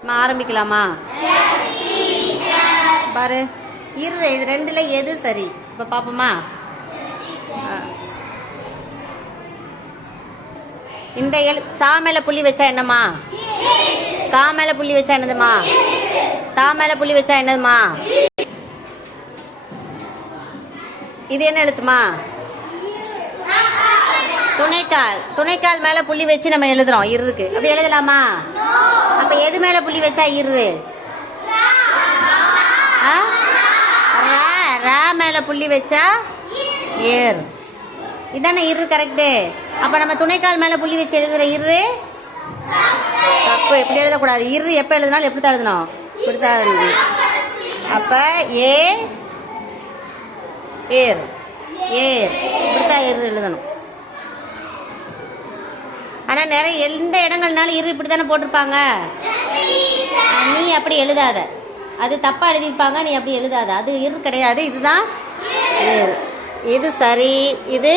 நம்ம ஆரம்பிக்கலாமா? பாரு, இரு, இது ரெண்டுல எது சரி இப்போ பார்ப்போமா? இந்த சா மேல புள்ளி வச்சா என்னம்மா? கா மேல புள்ளி வச்சா என்னதுமா? தா மேல புள்ளி வச்சா என்னதுமா? இது என்ன எழுத்துமா? துணைக்கால். துணைக்கால் மேல புள்ளி வச்சு நம்ம எழுதுறோம் இருக்கு. அப்படி எழுதலாமா? அப்ப எது மேல புள்ளி வச்சா இரு? ரா மேல புள்ளி வச்சா ஏர். இதானே இரு, கரெக்டு. அப்ப நம்ம துணைக்கால் மேல புள்ளி வச்சு எழுதுற இரு தப்பு. எப்படி எழுதக்கூடாது. இரு எப்ப எழுதினாலும் எப்படி தான் எழுதணும்? இப்படித்தான் எழுதணும். அப்ப ஏர் ஏர் இப்படித்தான் இரு எழுதணும். ஆனா நிறைய எந்த இடங்கள்னாலும் இரு இப்படித்தானே போட்டிருப்பாங்க. நீ அப்படி எழுதாத, அது தப்பா எழுதியிருப்பாங்க. நீ அப்படி எழுதாத, அது இரு கிடையாது. இதுதான் இது சரி, இது